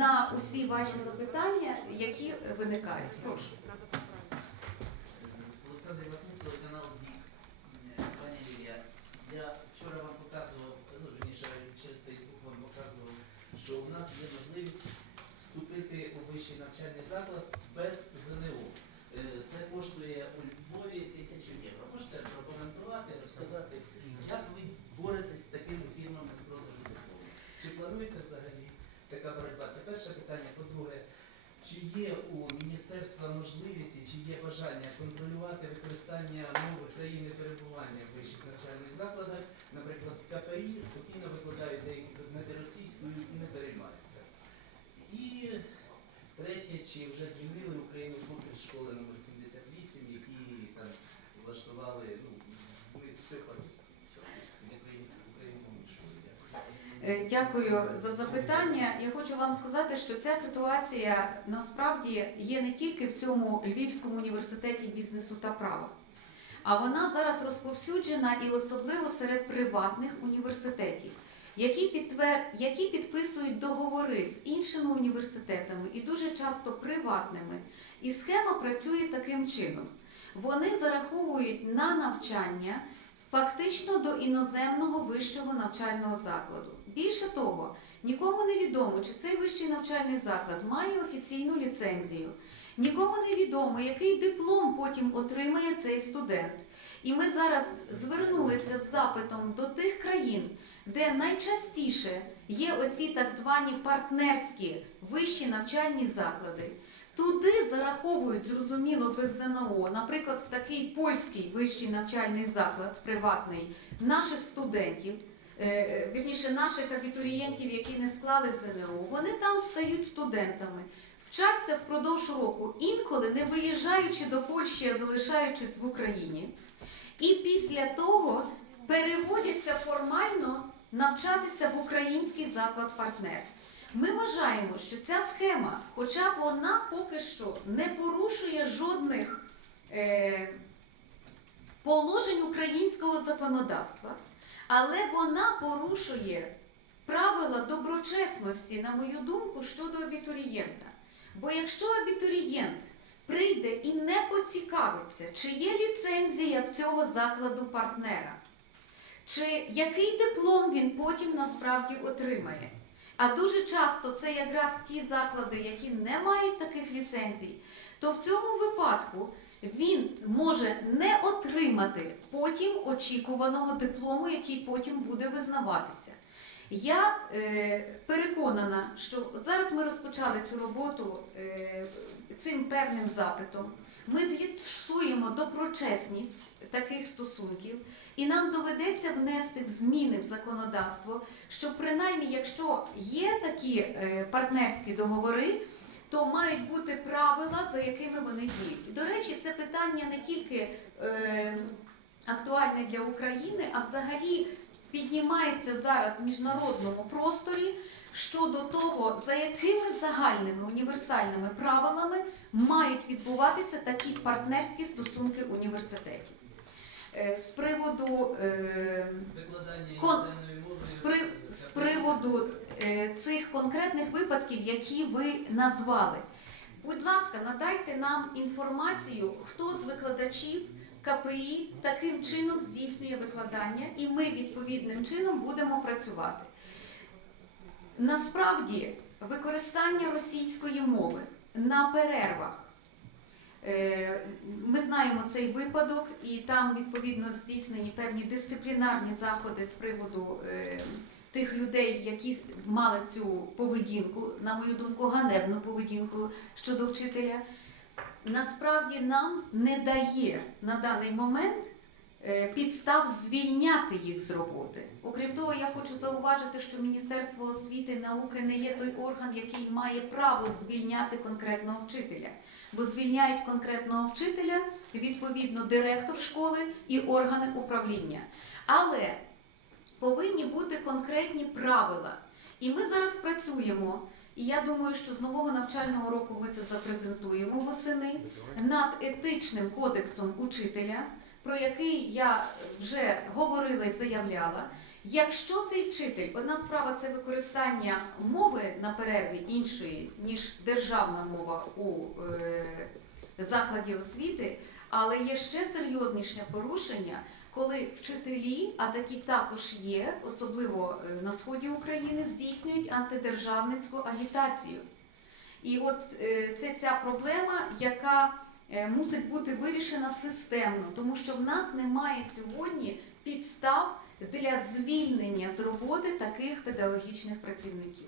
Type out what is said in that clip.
на усі ваші запитання, які виникають. Прошу. Олександр Матвій, канал ЗІК. Пані Лілія, я вчора вам показував, ну верніше через Фейсбук вам показував, що у нас є можливість вступити у вищий навчальний заклад без ЗНО. Е, Це коштує у Львові тисячу євро. Можете прокоментувати, розказати, як ви боретесь з такими фірмами з продажу диплому? Чи планується взагалі така боротьба? Це перше питання. По-друге, чи є у міністерства можливість чи є бажання контролювати використання мови країни перебування в вищих навчальних закладах? Наприклад, в КПІ спокійно викладають деякі предмети російською і не переймаються. І третє, чи вже звільнили Україну курки школи номер 78, які там влаштували ну, ми все по-русски, в українській українському школі. Е, Дякую за запитання. Я хочу вам сказати, що ця ситуація насправді є не тільки в цьому Львівському університеті бізнесу та права, а вона зараз розповсюджена і особливо серед приватних університетів, які, підтвер... які підписують договори з іншими університетами і дуже часто приватними. І схема працює таким чином: вони зараховують на навчання фактично до іноземного вищого навчального закладу. Більше того, нікому не відомо, чи цей вищий навчальний заклад має офіційну ліцензію, нікому не відомо, який диплом потім отримає цей студент. І ми зараз звернулися з запитом до тих країн, де найчастіше є оці так звані партнерські вищі навчальні заклади. Туди зараховують зрозуміло без ЗНО, наприклад, в такий польський вищий навчальний заклад, приватний, наших студентів, е, вірніше наших абітурієнтів, які не склали ЗНО. Вони там стають студентами, вчаться впродовж року, інколи не виїжджаючи до Польщі, а залишаючись в Україні. І після того переводяться формально навчатися в український заклад партнер. Ми вважаємо, що ця схема, хоча вона поки що не порушує жодних е, положень українського законодавства, але вона порушує правила доброчесності, на мою думку, щодо абітурієнта. Бо якщо абітурієнт прийде і не поцікавиться, чи є ліцензія в цього закладу партнера, чи який диплом він потім насправді отримає. А дуже часто це якраз ті заклади, які не мають таких ліцензій, то в цьому випадку він може не отримати потім очікуваного диплому, який потім буде визнаватися. Я е, переконана, що от зараз ми розпочали цю роботу е, цим певним запитом. Ми з'ясуємо доброчесність таких стосунків, і нам доведеться внести в зміни в законодавство, що принаймні, якщо є такі е, партнерські договори, то мають бути правила, за якими вони діють. До речі, це питання не тільки е, актуальне для України, а взагалі піднімається зараз в міжнародному просторі щодо того, за якими загальними універсальними правилами мають відбуватися такі партнерські стосунки університетів. Е, З приводу е, Кон- з, при, з приводу е, цих конкретних випадків, які ви назвали. Будь ласка, надайте нам інформацію, хто з викладачів КПІ таким чином здійснює викладання, і ми відповідним чином будемо працювати. Насправді, використання російської мови на перервах. Е, Ми знаємо цей випадок, і там відповідно здійснені певні дисциплінарні заходи з приводу е, тих людей, які мали цю поведінку, на мою думку, ганебну поведінку щодо вчителя. Насправді нам не дає на даний момент підстав звільняти їх з роботи. Окрім того, я хочу зауважити, що Міністерство освіти і науки не є той орган, який має право звільняти конкретного вчителя, бо звільняють конкретного вчителя відповідно директор школи і органи управління. Але повинні бути конкретні правила. І ми зараз працюємо. І я думаю, що з нового навчального року ми це запрезентуємо восени над етичним кодексом учителя, про який я вже говорила і заявляла. Якщо цей вчитель, одна справа це використання мови на перерві іншої, ніж державна мова у е, закладі освіти, але є ще серйозніше порушення, коли вчителі, а такі також є, особливо е, на сході України, здійснюють антидержавницьку агітацію. І от е, це ця проблема, яка мусить бути вирішена системно, тому що в нас немає сьогодні підстав для звільнення з роботи таких педагогічних працівників.